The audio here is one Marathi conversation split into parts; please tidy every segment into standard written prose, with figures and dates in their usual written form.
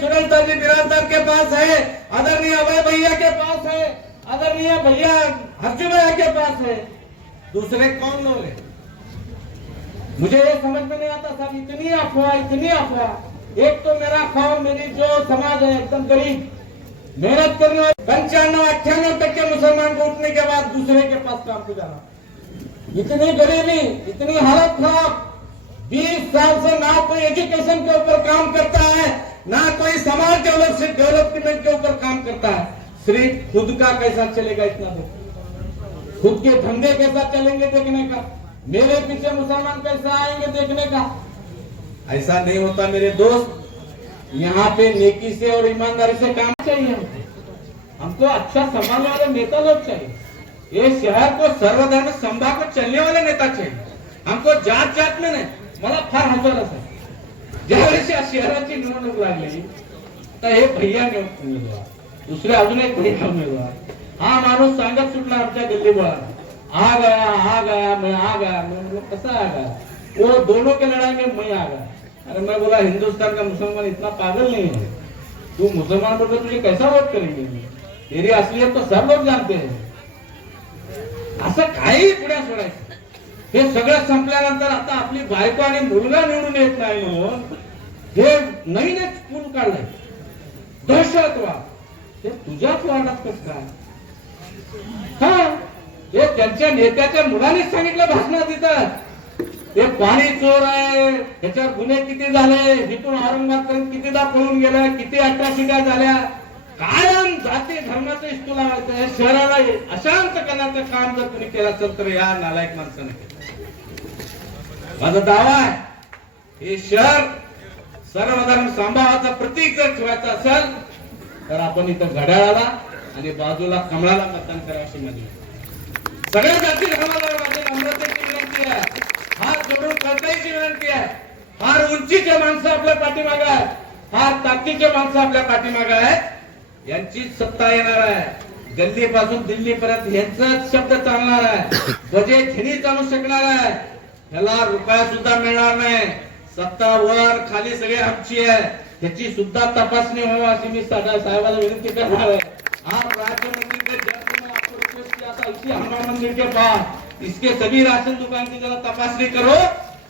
सुरेंद्र जी बिराददार के पास है, आदरणीय अभय भैया के पास है, आदरणीय भैया हर्षू भैया के पास है, दूसरे कौन लोग हैं? मुझे ये समझ में नहीं आता साहब, इतनी अफवाह। एक तो मेरा गांव, मेरी जो समाज है एकदम गरीब, मेहनत करने वाले 95-98% मुसलमान को उठने के बाद दूसरे के पास काम को जाना, इतनी गरीबी, इतनी हालत खराब। 20 साल से ना कोई एजुकेशन के ऊपर काम करता है, ना कोई समाज डेवलपमेंट के ऊपर काम करता है। सिर्फ खुद का कैसा चलेगा इतना दूर, खुद के धंधे कैसा चलेंगे देखने का, मेरे पीछे मुसलमान कैसा आएंगे देखने का। ऐसा नहीं होता मेरे दोस्त। यहाँ पे नेकी से और ईमानदारी से काम चाहिए। हमको अच्छा संभालने वाले नेता लोग चाहिए। ये शहर को सर्वधर्म संभा को चलने वाले नेता चाहिए। हमको जात जात में नाही, मला फार हसवलं असं ज्यावेळेस या शहराची निवडणूक लागली तर हे भैया उमेदवार, दुसरे अजून एक भैया उमेदवार, हा माणूस सांगत सुटला आमच्या गल्लीबोळा, आ गया मैं आ गया। मैं कैसा आ गया? वो दोनों के लड़ाई में मैं आ गया। अरे मैं बोला हिंदुस्तान का मुसलमान इतना पागल नहीं है, तू मुसलमान बोल तुझे कैसा वोट करेंगे? तेरी असलियत तो सब लोग जानते हैं। असं काही पुढे सोडायचं, हे सगळं संपल्यानंतर आता आपली बायको आणि मुलगा निवडून येत नाही म्हणून हे नवीनच पूल काढलाय दहशतवाद। हे तुझ्याच वार्डात कसं काय? हा, हे त्यांच्या नेत्याच्या मुलांनीच सांगितलं भाषणात तिथं, ते पाणी चोर आहे, त्याच्यावर गुन्हे किती झाले, जिथून औरंगाबाद कितीदा पळून गेलाय, किती अट्रॉसिटी झाल्या, कायम जाती धर्माचं इस्तू लावायचं, शहराला अशांत करण्याचं काम जर तुम्ही केलं असेल तर या नालायक माणसाने केलं। माझा दावा आहे, हे शहर सर्वधर्म सांभाळाचं प्रतीक जर ठेवायचं असेल तर आपण इथं घड्याळाला आणि बाजूला कमळाला मतदान करा अशी माझी सगळ्या जाती धर्माला माझी नम्रतेची विनंती आहे, हात जोडून कळकळीची विनंती आहे। फार उंचीचे माणसं आपल्या पाठीमागे आहेत, फार ताकदीचे माणसं आपल्या पाठीमागे आहेत। यांची सत्ता येणार आहे, गल्लीपासून दिल्लीपर्यंत यांचाच शब्द चालणार आहे, बजेट हिनी चालू शकणार आहे, ह्याला रुपया सुद्धा मिळणार नाही। सत्ता वर खाली सगळे आमची आहे, त्याची सुद्धा तपासणी व्हावी अशी मी साहेबाला विनंती करणार आहे। आप राज्य मंत्री के जैसे मैं आपको रिक्वेस्ट किया था इसी हनुमान मंदिर के पास, इसके सभी राशन दुकान की जरा तपासणी करो,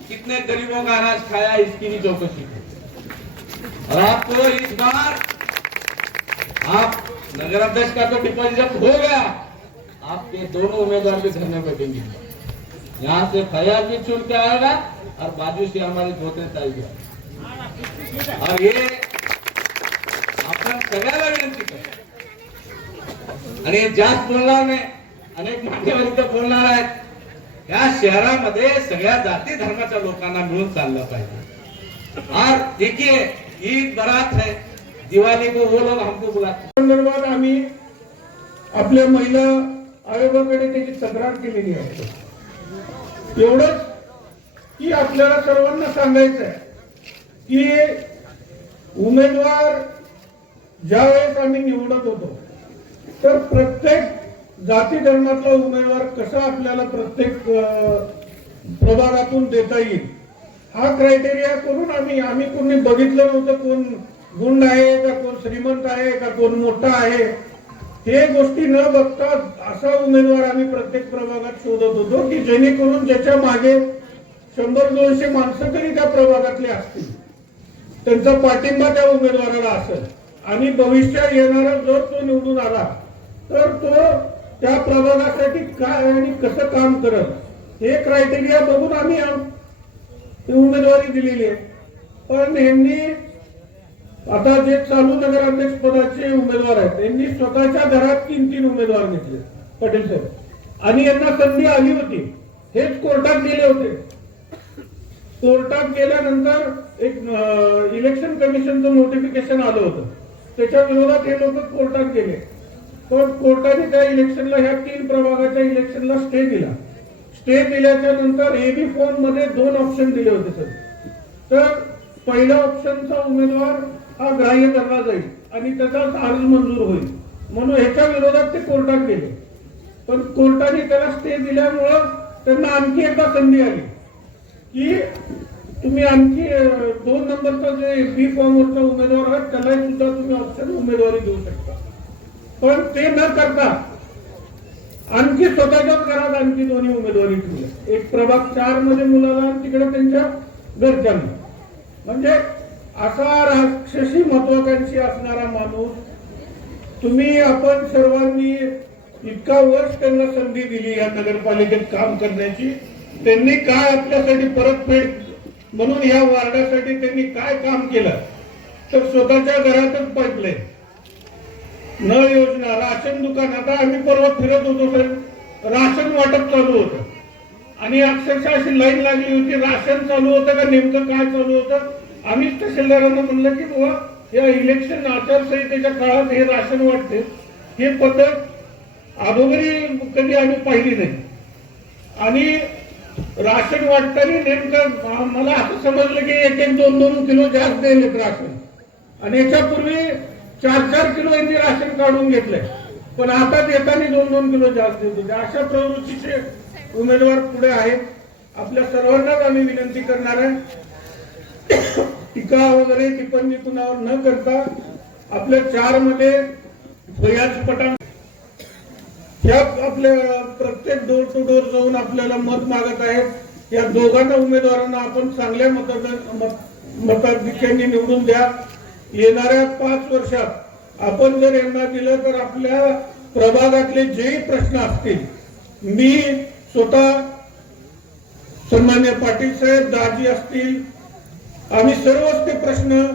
कितने गरीबों का अनाज खाया इसकी भी चौकसी करो। और आपको इस बार आप नगराध्यक्ष का तो डिपॉजिट जब हो गया, आपके दोनों उम्मीदवार भी घर में बैठेंगे। यहाँ से फैयाज भी चुन के आएगा और बाजू से हमारी धोते ताई। और ये आपण सगळ्याला विनंती करतो आणि जास्त बोलणार नाही, अनेक मान्यवर इथं बोलणार आहेत। या शहरामध्ये सगळ्या जाती धर्माच्या लोकांना मिळून चाललं पाहिजे। और देखिए ईद बारात है, दिवाली को वो लोग हमको बुलाते। संदर्भात आम्ही आपल्या महिला आयोगाकडे त्याची तक्रार केलेली आहे। एवढंच की आपल्याला सर्वांना सांगायचं आहे की उमेदवार ज्यावेळेस आम्ही निवडत होतो तर प्रत्येक जाती धर्मातला उमेदवार कसा आपल्याला प्रत्येक प्रभागातून देता येईल हा क्रायटेरिया करून आम्ही कोणी बघितलं नव्हतं, कोण गुंड आहे का, कोण श्रीमंत आहे का, कोण मोठा आहे, हे गोष्टी न बघता असा उमेदवार आम्ही प्रत्येक प्रभागात शोधत होतो की जेणेकरून ज्याच्या मागे 100-200 माणसं तरी त्या प्रभागातले असतील, त्यांचा पाठिंबा त्या उमेदवाराला असेल आणि भविष्यात येणारा जर तो निवडून आला तर तो त्या प्रभागासाठी काय आणि कसं काम करत हे क्रायटेरिया बघून आम्ही उमेदवारी दिलेली आहे। पण यांनी आता जे चालू नगराध्यक्ष पदाचे उमेदवार आहेत यांनी स्वतःच्या घरात 3 उमेदवार घेतले पटेल साहेब, आणि यांना संधी आली होती, हेच कोर्टात गेले होते। कोर्टात गेल्यानंतर एक इलेक्शन कमिशनचं नोटिफिकेशन आलं होतं, त्याच्या विरोधात हे लोक कोर्टात गेले, पण कोर्टाने त्या इलेक्शनला ह्या 3 प्रभागाच्या इलेक्शनला स्टे दिला। स्टे दिल्याच्या नंतर एबी फॉर्म मध्ये 2 ऑप्शन दिले होते सर, तर पहिल्या ऑप्शनचा उमेदवार हा ग्राह्य धरला जाईल आणि त्याचा अर्ज मंजूर होईल म्हणून ह्याच्या विरोधात ते कोर्टात गेले, पण कोर्टाने त्याला स्टे दिल्यामुळं त्यांना आणखी एकदा संधी आली की तुम्ही आणखी 2 नंबरचा जे बी फॉर्मवरचा उमेदवार आहे त्याला सुद्धा तुम्ही ऑप्शन उमेदवारी देऊ शकता. पण ते न करता आणखी स्वतःच्याच घरात आणखी 2 उमेदवारी ठेवल्या. एक प्रभाग 4 मध्ये मुलाला आणि तिकडे त्यांच्या घरच्यांना. म्हणजे असा राक्षसी महत्वाकांक्षी असणारा माणूस तुम्ही आपण सर्वांनी इतका वर्ष त्यांना संधी दिली या नगरपालिकेत काम करण्याची. त्यांनी काय आपल्यासाठी परतफेड म्हणून या वार्डासाठी त्यांनी काय काम केलं तर स्वतःच्या घरातच पडले. नळ योजना, राशन दुकान. आता आम्ही परवा फिरत होतो सर, राशन वाटप चालू होतं आणि अक्षरशः अशी लाईन लागली होती. राशन चालू होतं का नेमकं काय चालू होतं. आम्हीच तहसीलदारांना म्हणलं की बाबा या इलेक्शन आचारसंहितेच्या काळात हे राशन वाटते, हे पद्धत अगोदरी कधी आम्ही पाहिली नाही. आणि राशन वाटताना नेमकं मला असं समजलं की 1-2 किलो जास्त दिले राशन आणि याच्यापूर्वी 4-4 किलो यांनी राशन काढून घेतलंय. पण आता देताना 2-2 किलो जास्त देत होते. अशा प्रवृत्तीचे उमेदवार पुढे आहेत. आपल्या सर्वांनाच आम्ही विनंती करणार आहे टीका वगैरे टिप्पणी कुणावर न करता आपल्या 4 मध्ये फयाज पठाण ह्या आपल्या प्रत्येक डोर टू डोर जाऊन आपल्याला मत मागत आहेत. या दोघांना उमेदवारांना आपण चांगल्या मताधिक्यांनी निवडून द्या. येणाऱ्या 5 वर्षात आपण जर यांना दिलं तर आपल्या प्रभागातले जे प्रश्न असतील, मी स्वतः सन्मान्य पाटील साहेब, दाजी असतील, आम्ही सर्वच ते प्रश्न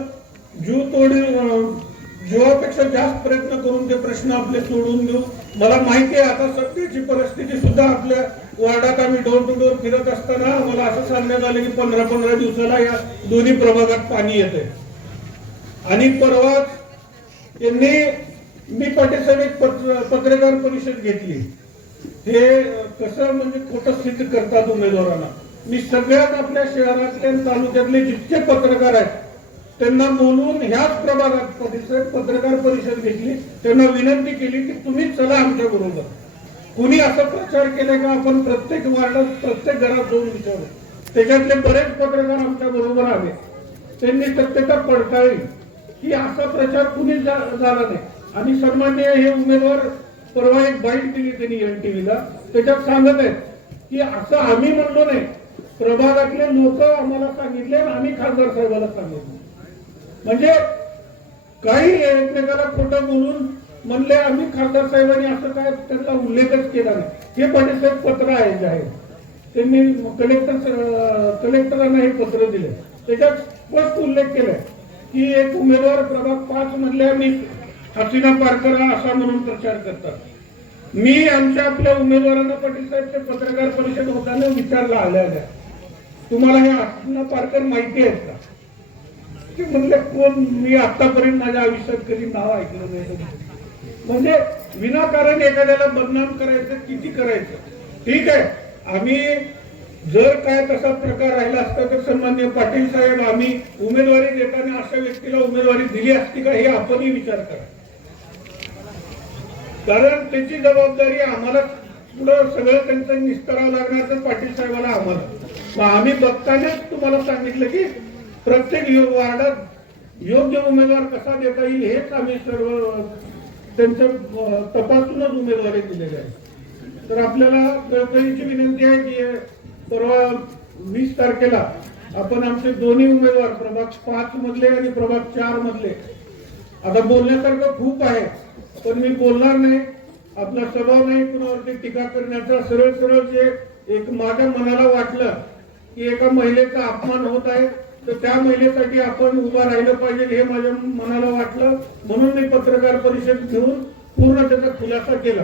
जीवापेक्षा जास्त प्रयत्न करून ते प्रश्न आपले सोडून देऊ. मला माहिती आहे आता सध्याची परिस्थिती सुद्धा आपल्या वार्डात आम्ही डोर टू डोर फिरत असताना आम्हाला असं सांगण्यात आलं की 15-15 दिवसाला या दोन्ही प्रभागात पाणी येते. आणि परवाच यांनी मी पाटील साहेब एक पत्रकार परिषद घेतली. हे कसं म्हणजे खोटं सिद्ध करतात उमेदवारांना. मी सगळ्यात आपल्या शहरातल्या तालुक्यातले जितके पत्रकार आहेत त्यांना बोलवून ह्याच प्रभागात पत्रकार परिषद घेतली. त्यांना विनंती केली की तुम्ही चला आमच्या बरोबर. कुणी असा प्रचार केलाय का आपण प्रत्येक वार्डात प्रत्येक घरात जाऊन विचारू. त्याच्यातले बरेच पत्रकार आमच्या बरोबर आले. त्यांनी सत्यता पडताळली की असा प्रचार कुणी झाला नाही. आणि सन्मान्य हे उमेदवार परवा एक बाईट दिली त्यांनी NTVला. त्याच्यात सांगत आहेत की असं आम्ही म्हणलो नाही, प्रभागातले लोक आम्हाला सांगितले आणि आम्ही खासदार साहेबाला सांगितले. म्हणजे काही एकमेकाला खोटं बोलून म्हणले आम्ही खासदार साहेबांनी असं काय त्याचा उल्लेखच केला नाही. हे पाटील साहेब पत्र आहे जे आहे त्यांनी कलेक्टरांना हे पत्र दिले. त्याच्यात स्पष्ट उल्लेख केलाय की एक उमेदवार प्रभाग 5 मधल्या मी हसीना पारकर असा म्हणून प्रचार करतात. मी आमच्या आपल्या उमेदवारांना पाटील साहेब ते पत्रकार परिषद होताना विचारला आल्या तुम्हाला हे हसीना पारकर माहिती आहेत का. ते म्हणले कोण, मी आतापर्यंत माझ्या आयुष्यात कधी नाव ऐकलं नाही. म्हणजे विनाकारण एखाद्याला बदनाम करायचं किती करायचं. ठीक आहे, आम्ही जर काय तसा प्रकार राहिला असता तर सन्मान्य पाटील साहेब आम्ही उमेदवारी देताना अशा व्यक्तीला उमेदवारी दिली असती का हे आपणही विचार करा. कारण त्याची जबाबदारी आम्हाला पुढं सगळं त्यांचं निस्तरावं लागणार तर पाटील साहेबाला आम्हाला. आम्ही बघतानाच तुम्हाला सांगितलं की प्रत्येक वार्डात योग्य उमेदवार कसा देता येईल हेच आम्ही सर्व त्यांचं तपासूनच उमेदवारी दिलेली आहे. तर आपल्याला कळकळीची विनंती आहे की परवा 20 तारखेला आपण आमचे दोन्ही उमेदवार प्रभाग 5 मधले आणि प्रभाग 4 मधले. आता बोलण्यासारखं खूप आहे पण मी बोलणार नाही. आपला स्वभाव नाही कुणावरती टीका करण्याचा. सरळ सरळ जे एक माझ्या मनाला वाटलं की एका महिलेचा अपमान होत आहे तर त्या महिलेसाठी आपण उभा राहिलं पाहिजे हे माझ्या मनाला वाटलं. म्हणून मी पत्रकार परिषद घेऊन पूर्ण त्याचा खुलासा केला.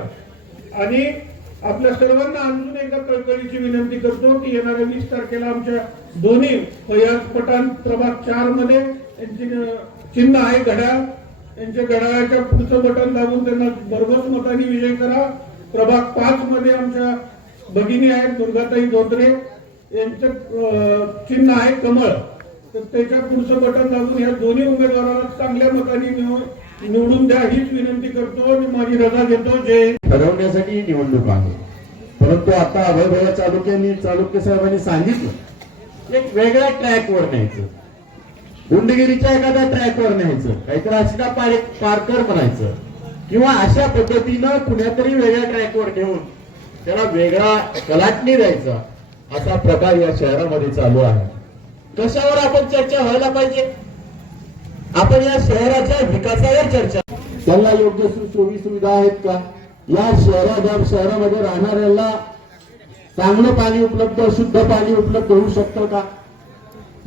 आणि आपल्या सर्वांना अजून एकदा कळकळीची विनंती करतो की येणाऱ्या 20 तारखेला आमच्या दोन्ही फयाज पठाण प्रभाग 4 मध्ये यांची चिन्ह आहे घड्याळ. यांच्या घड्याळाच्या पुढचं बटन दाबून त्यांना भरघोस मतांनी विजय करा. प्रभाग 5 मध्ये आमच्या भगिनी आहेत दुर्गाताई धोत्रे, यांचं चिन्ह आहे कमळ. तर त्याच्या पुढचं बटन दाबून या दोन्ही उमेदवारांना चांगल्या मतांनी निवडून द्या हीच विनंती करतो आणि माझी रजा घेतो. जय. ठरवण्यासाठी निवडणूक आहे. परंतु आता अभयभाई चालुक्य साहेबांनी सांगितलं एक वेगळ्या ट्रॅकवर न्यायचं, गुंडगिरीच्या एखाद्या ट्रॅकवर न्यायचं, काहीतरी अशा पारकर म्हणायचं, किंवा अशा पद्धतीनं कुण्यातरी वेगळ्या ट्रॅकवर घेऊन त्याला वेगळा कलाटणी द्यायचा, असा प्रकार या शहरामध्ये चालू आहे. कशावर आपण चर्चा व्हायला पाहिजे? आपण या शहराच्या विकासावर चर्चा, त्यांना योग्य सोयी सुविधा आहेत का, या शहरामध्ये राहणाऱ्यांना चांगलं पाणी उपलब्ध, शुद्ध पाणी उपलब्ध होऊ शकतं का,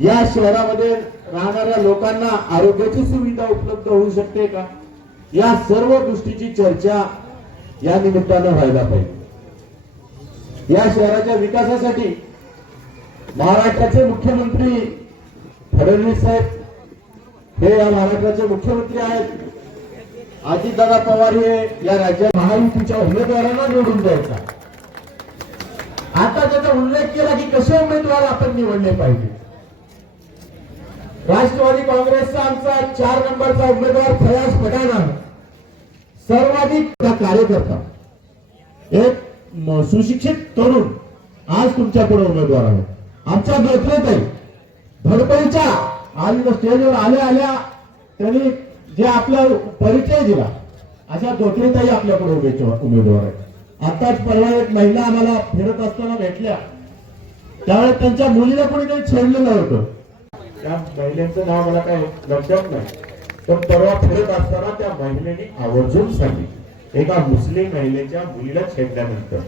या शहरामध्ये राहणाऱ्या लोकांना आरोग्याची सुविधा उपलब्ध होऊ शकते का, या सर्व गोष्टीची चर्चा या निमित्तानं व्हायला पाहिजे. या शहराच्या विकासासाठी महाराष्ट्राचे मुख्यमंत्री फडणवीस साहेब हे या महाराष्ट्राचे मुख्यमंत्री आहेत. अजितदादा पवार हे या राज्यात महायुतीच्या उमेदवारांना निवडून द्यायचा. आता त्याचा उल्लेख केला की कसे उमेदवार आपण निवडले पाहिजे. राष्ट्रवादी काँग्रेसचा आमचा 4 नंबरचा उमेदवार फयाज पठाण आहे. सर्वाधिक कार्यकर्ता, एक सुशिक्षित तरुण आज तुमच्या पुढे उमेदवार आहे. आमच्या नेत्रेताई धडपडीच्या आज स्टेजवर आल्या त्यांनी जे आपला परिचय दिला, अशा धोत्रेताई आपल्या पुढे उमेदवार आहेत. आताच परवा एक महिला आम्हाला फिरत असताना भेटल्या, त्यावेळेस त्यांच्या मुलीला कोणीतरी छेडलेलं होतं. त्या महिलेचं नाव मला काही लक्षात नाही, पण परवा फिरत असताना त्या महिलेने आवर्जून सांगितलं, एका मुस्लिम महिलेच्या मुलीला छेडल्यानंतर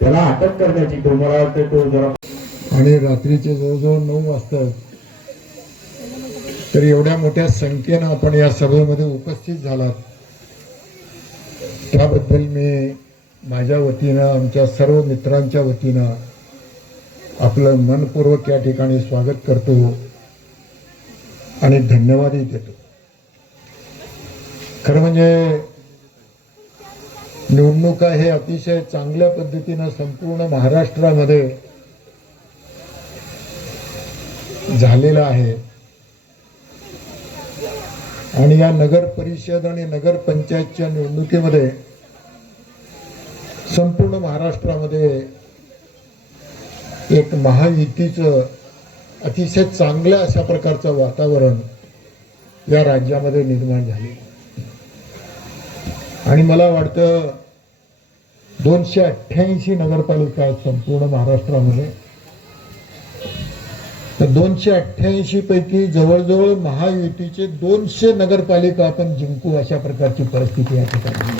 त्याला अटक करण्याची, तुम्हाला तो जरा, आणि रात्रीचे जवळजवळ 9 वाजता, तर एवढ्या मोठ्या संख्येनं आपण या सभेमध्ये उपस्थित झालात, त्याबद्दल मी माझ्या वतीनं, आमच्या सर्व मित्रांच्या वतीनं आपलं मनपूर्वक या ठिकाणी स्वागत करतो आणि धन्यवादही देतो. खरं म्हणजे निवडणुका हे अतिशय चांगल्या पद्धतीनं संपूर्ण महाराष्ट्रामध्ये झालेलं आहे. आणि या नगर परिषद आणि नगर पंचायतच्या निवडणुकीमध्ये संपूर्ण महाराष्ट्रामध्ये एक महायुतीचं अतिशय चांगल्या अशा प्रकारचं वातावरण या राज्यामध्ये निर्माण झाले. आणि मला वाटतं 288 नगरपालिका आहेत संपूर्ण महाराष्ट्रामध्ये. तर 288 पैकी जवळजवळ महायुतीचे 200 नगरपालिका आपण जिंकू, अशा प्रकारची परिस्थिती या ठिकाणी.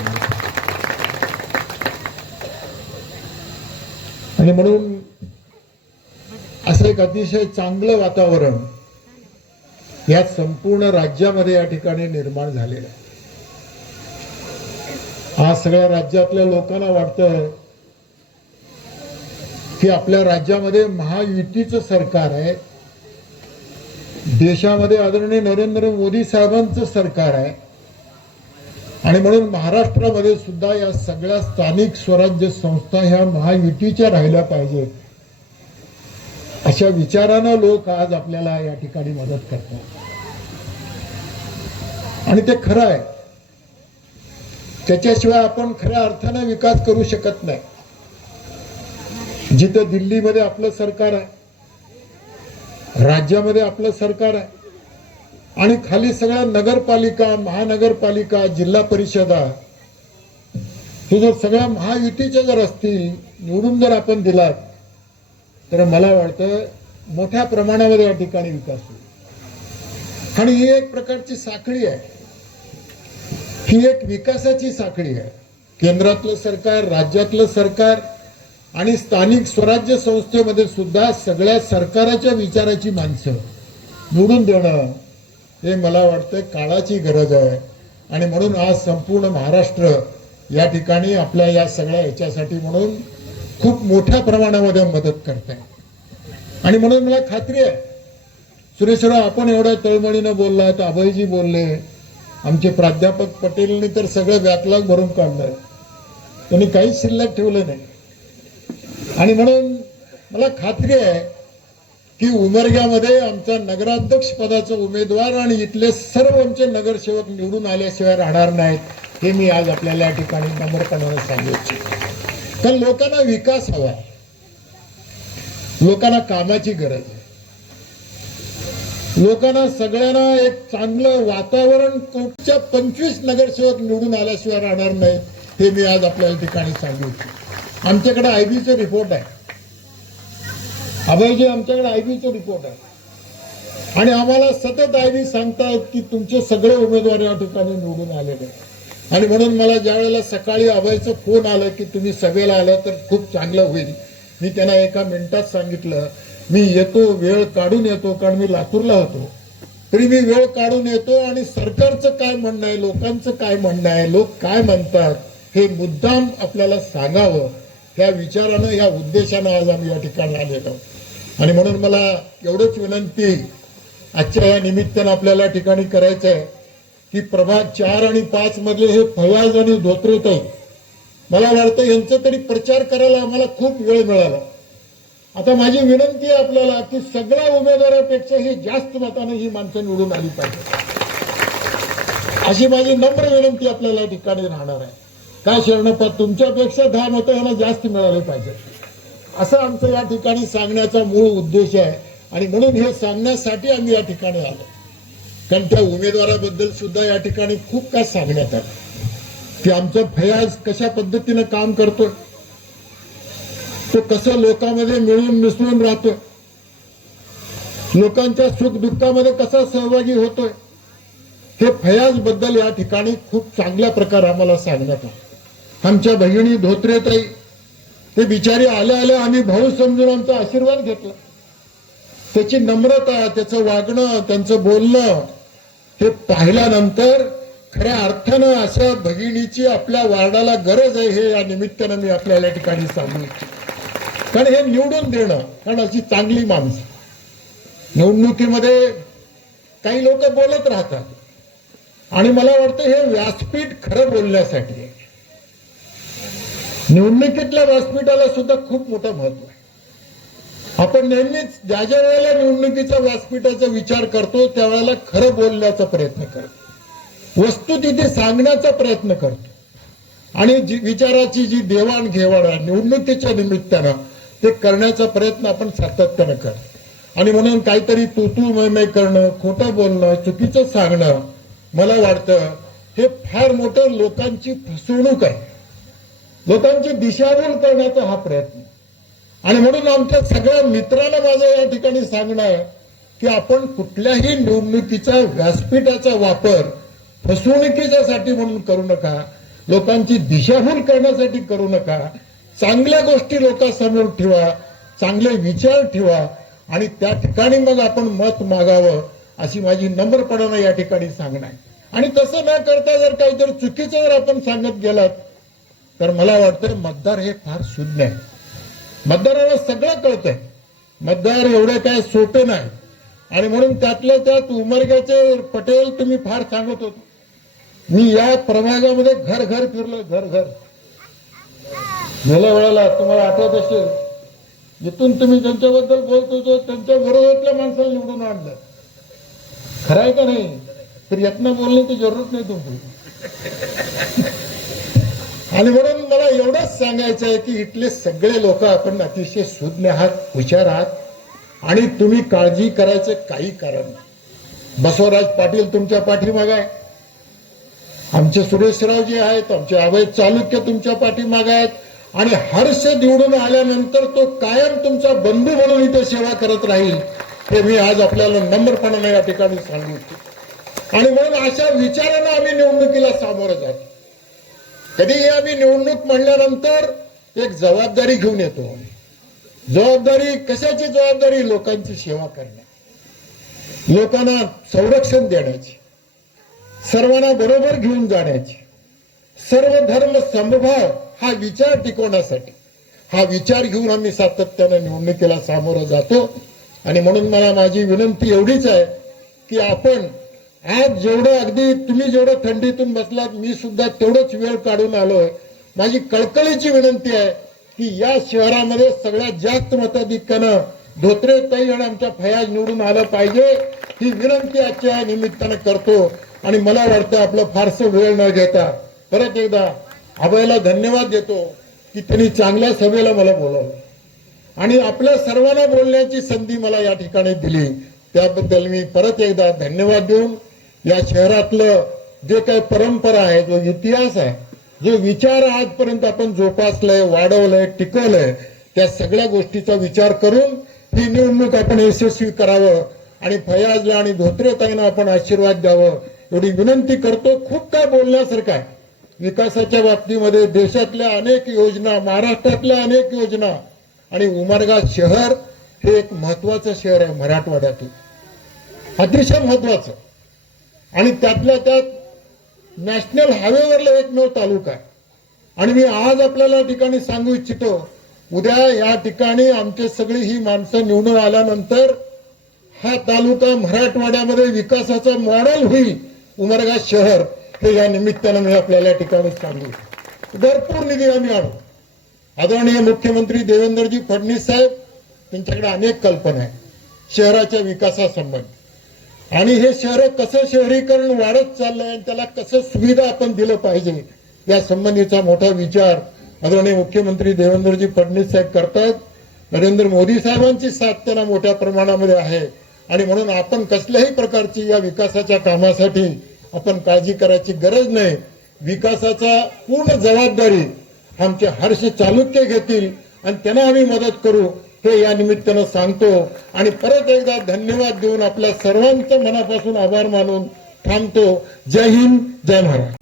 आणि म्हणून असं एक अतिशय चांगलं वातावरण या संपूर्ण राज्यामध्ये या ठिकाणी निर्माण झालेलं आहे. आज सगळ्या राज्यातल्या लोकांना वाटतं की आपल्या राज्यामध्ये महायुतीचं सरकार आहे, देशामध्ये आदरणीय नरेंद्र मोदी साहेबांचं सरकार आहे, आणि म्हणून महाराष्ट्रामध्ये सुद्धा या सगळ्या स्थानिक स्वराज्य संस्था ह्या महायुतीच्या राहिल्या पाहिजेत, अशा विचारानं लोक आज आपल्याला या ठिकाणी मदत करतात. आणि ते खरं आहे, त्याच्याशिवाय आपण खऱ्या अर्थानं विकास करू शकत नाही. जिथं दिल्लीमध्ये आपलं सरकार आहे, राज्यामध्ये आपलं सरकार आहे, आणि खाली सगळ्या नगरपालिका, महानगरपालिका, जिल्हा परिषदा हे जर सगळ्या महायुतीच्या जर असतील, निवडून जर आपण दिलात, तर मला वाटतं मोठ्या प्रमाणामध्ये या ठिकाणी विकास होईल. आणि ही एक प्रकारची साखळी आहे, ही एक विकासाची साखळी आहे. केंद्रातलं सरकार, राज्यातलं सरकार आणि स्थानिक स्वराज्य संस्थेमध्ये सुद्धा सगळ्या सरकाराच्या विचाराची माणसं निवडून देणं हे मला वाटतं काळाची गरज आहे. आणि म्हणून आज संपूर्ण महाराष्ट्र या ठिकाणी आपल्या या सगळ्या याच्यासाठी म्हणून खूप मोठ्या प्रमाणामध्ये मदत करत आहे. आणि म्हणून मला खात्री आहे, सुरेशराव आपण एवढ्या तळमळीनं बोललात, अभयजी बोलले, आमचे प्राध्यापक पटेलने तर सगळं बॅकलॉग भरून काढलं, त्यांनी काहीच शिल्लक ठेवलं नाही. आणि म्हणून मला खात्री आहे की उमरग्यामध्ये आमचा नगराध्यक्ष पदाचा उमेदवार आणि इथले सर्व आमचे नगरसेवक निवडून आल्याशिवाय राहणार नाहीत, हे मी आज आपल्याला या ठिकाणी नम्रपणाने सांगू इच्छितो. कारण लोकांना विकास हवा, लोकांना कामाची गरज आहे. लोकांना सगळ्यांना एक चांगलं वातावरण कुठच्या 25 नगरसेवक निवडून आल्याशिवाय राहणार नाही, हे मी आज आपल्या ठिकाणी सांगू इच्छितो. आमच्याकडे आयबीचे रिपोर्ट आहे, अभयजी आमच्याकडे आयबीचे रिपोर्ट आहे आणि आम्हाला सतत आयबी सांगतायत की तुमचे सगळे उमेदवार या ठिकाणी निवडून आलेले आहेत. आणि म्हणून मला ज्या वेळेला सकाळी अभयचं फोन आलं की तुम्ही सभेला आलं तर खूप चांगलं होईल, मी त्यांना एका मिनिटात सांगितलं मी येतो, वेळ काढून येतो, कारण मी लातूरला होतो तरी मी वेळ काढून येतो आणि सरकारचं काय म्हणणं आहे, लोकांचं काय म्हणणं आहे, लोक काय म्हणतात हे मुद्दाम आपल्याला सांगावं, ह्या विचारानं ह्या उद्देशानं आज आम्ही या ठिकाणी आलेलो. आणि म्हणून मला एवढंच विनंती आजच्या या निमित्तानं आपल्याला ठिकाणी करायचं आहे की प्रभाग 4 आणि 5 मधले हे फयाज आणि धोत्रेताई, मला वाटतं यांचा तरी प्रचार करायला आम्हाला खूप वेळ मिळाला. आता माझी विनंती आहे आपल्याला की सगळ्या उमेदवारापेक्षाही जास्त मताने ही माणसं निवडून आली पाहिजे, अशी माझी नम्र विनंती आपल्याला या ठिकाणी राहणार आहे. काय शरणप्पा, तुमच्यापेक्षा 10 मतं यांना जास्त मिळाली पाहिजे, असं आमचं या ठिकाणी सांगण्याचा मूळ उद्देश आहे. आणि म्हणून हे सांगण्यासाठी आम्ही या ठिकाणी आलो, कारण त्या उमेदवाराबद्दल सुद्धा या ठिकाणी खूप काय सांगण्यात आलं की आमचा फयाज कशा पद्धतीनं काम करतोय, तो कसं लोकांमध्ये मिळून मिसळून राहतोय, लोकांच्या सुख दुःखामध्ये कसा सहभागी होतोय, हे फयाज बद्दल या ठिकाणी खूप चांगल्या प्रकारे आम्हाला सांगण्यात आलं. आमच्या बहिणी धोत्रेताई, ते बिचारी आल्या आल्या आम्ही भाऊ समजून आमचा आशीर्वाद घेतला. त्याची नम्रता, त्याचं वागणं, त्यांचं बोलणं हे पाहिल्यानंतर खऱ्या अर्थानं अशा भगिनीची आपल्या वार्डाला गरज आहे, हे या निमित्तानं मी आपल्याला ठिकाणी सांगू इच्छितो. कारण हे निवडून देणं, कारण अशी चांगली माणसं निवडणुकीमध्ये काही लोक बोलत राहतात आणि मला वाटतं हे व्यासपीठ खरं बोलण्यासाठी आहे. निवडणुकीतल्या व्यासपीठाला सुद्धा खूप मोठं महत्व आहे. आपण नेहमीच ज्या ज्या वेळेला निवडणुकीच्या व्यासपीठाचा विचार करतो त्यावेळेला खरं बोलण्याचा प्रयत्न करतो, वस्तुस्थिती सांगण्याचा प्रयत्न करतो आणि विचाराची जी देवाणघेवाण आहे निवडणुकीच्या निमित्तानं ते करण्याचा प्रयत्न आपण सातत्यानं करतो. आणि म्हणून काहीतरी तू मै करणं, खोटं बोलणं, चुकीचं सांगणं, मला वाटतं हे फार मोठं लोकांची फसवणूक आहे, लोकांची दिशाभूल करण्याचा हा प्रयत्न. आणि म्हणून आमच्या सगळ्या मित्रांना माझं या ठिकाणी सांगणं आहे की आपण कुठल्याही निवडणुकीचा व्यासपीठाचा वापर फसवणुकीच्या साठी म्हणून करू नका, लोकांची दिशाभूल करण्यासाठी करू नका. चांगल्या गोष्टी लोकांसमोर ठेवा, चांगले विचार ठेवा आणि त्या ठिकाणी मग आपण मत मागावं, अशी माझी नम्रपणानं या ठिकाणी सांगणं आहे. आणि तसं न करता जर काहीतरी चुकीचं जर आपण सांगत गेलात तर मला वाटतं मतदार हे फार शून्य आहे. मतदाराला सगळं कळतंय, मतदार एवढं काय सोपे नाही. आणि म्हणून त्यातल्या त्यात उमरग्याचे पटेल तुम्ही फार सांगत होते. मी या प्रभागामध्ये घर घर फिरलो, घर घर गेल्या वेळेला तुम्हाला आठवत असेल, इथून तुम्ही ज्यांच्याबद्दल बोलत होतो त्यांच्या विरोधातल्या माणसाला निवडून आणलं, खरं आहे का नाही? तर यातनं बोलण्याची जरूरत नाही तुमची. आणि म्हणून मला एवढंच सांगायचं आहे की इथले सगळे लोक आपण अतिशय सुज्ञ आहात, हुशार आहात आणि तुम्ही काळजी करायचं काही कारण नाही. बसवराज पाटील तुमच्या पाठीमागे आहे, आमचे सुरेशरावजी आहेत, आमचे अभय चालुक्य तुमच्या पाठीमागे आहेत आणि हर्ष निवडून आल्यानंतर तो कायम तुमचा बंधू म्हणून इथे सेवा करत राहील, हे मी आज आपल्याला नम्रपणाने या ठिकाणी सांगू इच्छितो. आणि म्हणून अशा विचारानं आम्ही निवडणुकीला सामोरं जातो. कधीही आम्ही निवडणूक म्हणल्यानंतर एक जबाबदारी घेऊन येतो. जबाबदारी कशाची? जबाबदारी लोकांची सेवा करण्याची, लोकांना संरक्षण देण्याची, सर्वांना बरोबर घेऊन जाण्याची, सर्व धर्म समभाव हा विचार टिकवण्यासाठी हा विचार घेऊन आम्ही सातत्याने निवडणुकीला सामोरं जातो. आणि म्हणून मला माझी विनंती एवढीच आहे की आपण आज जेवढं अगदी तुम्ही जेवढं थंडीतून बसलात, मी सुद्धा तेवढंच वेळ काढून आलोय. माझी कळकळीची विनंती आहे की या शहरामध्ये सगळ्यात जास्त मताधिक्यानं धोत्रेताई आणि आमच्या फयाज निवडून आलं पाहिजे, ही विनंती आजच्या निमित्तानं करतो. आणि मला वाटतं आपलं फारसं वेळ न घेता परत एकदा अभयला धन्यवाद देतो की त्यांनी चांगल्या सभेला मला बोलावलं आणि आपल्या सर्वांना बोलण्याची संधी मला या ठिकाणी दिली. त्याबद्दल मी परत एकदा धन्यवाद देऊन या शहरातलं जे काही परंपरा आहे, जो इतिहास आहे, जो विचार आजपर्यंत आपण जोपासलंय, वाढवलंय, टिकवलंय, त्या सगळ्या गोष्टीचा विचार करून ही निवडणूक आपण यशस्वी करावं आणि फयाजला आणि धोत्रेताईंना आपण आशीर्वाद द्यावं एवढी विनंती करतो. खूप काय बोलण्यासारखं आहे विकासाच्या बाबतीमध्ये. देशातल्या अनेक योजना, महाराष्ट्रातल्या अनेक योजना आणि उमरगा शहर हे एक महत्वाचं शहर आहे मराठवाड्यातील, अतिशय महत्वाचं. आणि त्यातल्या त्यात नॅशनल हायवेवरला एकमेव तालुका आहे. आणि मी आज आपल्याला या ठिकाणी सांगू इच्छितो, उद्या या ठिकाणी आमची सगळी ही माणसं निवडून आल्यानंतर हा तालुका मराठवाड्यामध्ये विकासाचा मॉडेल होईल. उमरगा शहर हे या निमित्तानं मी आपल्याला या ठिकाणी सांगू. भरपूर निधी आम्ही आणू. आदरणीय मुख्यमंत्री देवेंद्रजी फडणवीस साहेब त्यांच्याकडे अनेक कल्पना आहे शहराच्या विकासासंबंधी. आणि हे शहर कसं शहरीकरण वाढत चाललंय आणि त्याला कसं सुविधा आपण दिलं पाहिजे या संबंधीचा मोठा विचार आदरणीय मुख्यमंत्री देवेंद्रजी फडणवीस साहेब करतात. नरेंद्र मोदी साहेबांची साथ त्यांना मोठ्या प्रमाणामध्ये आहे. आणि म्हणून आपण कसल्याही प्रकारची या विकासाच्या कामासाठी आपण काळजी करायची गरज नाही. विकासाचा पूर्ण जबाबदारी आमचे हर्ष चालुक्य घेतील आणि त्यांना आम्ही मदत करू हे या निमित्तानं सांगतो. आणि परत एकदा धन्यवाद देऊन आपल्या सर्वांचं मनापासून आभार मानून थांबतो. जय हिंद, जय महाराष्ट्र.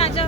राजा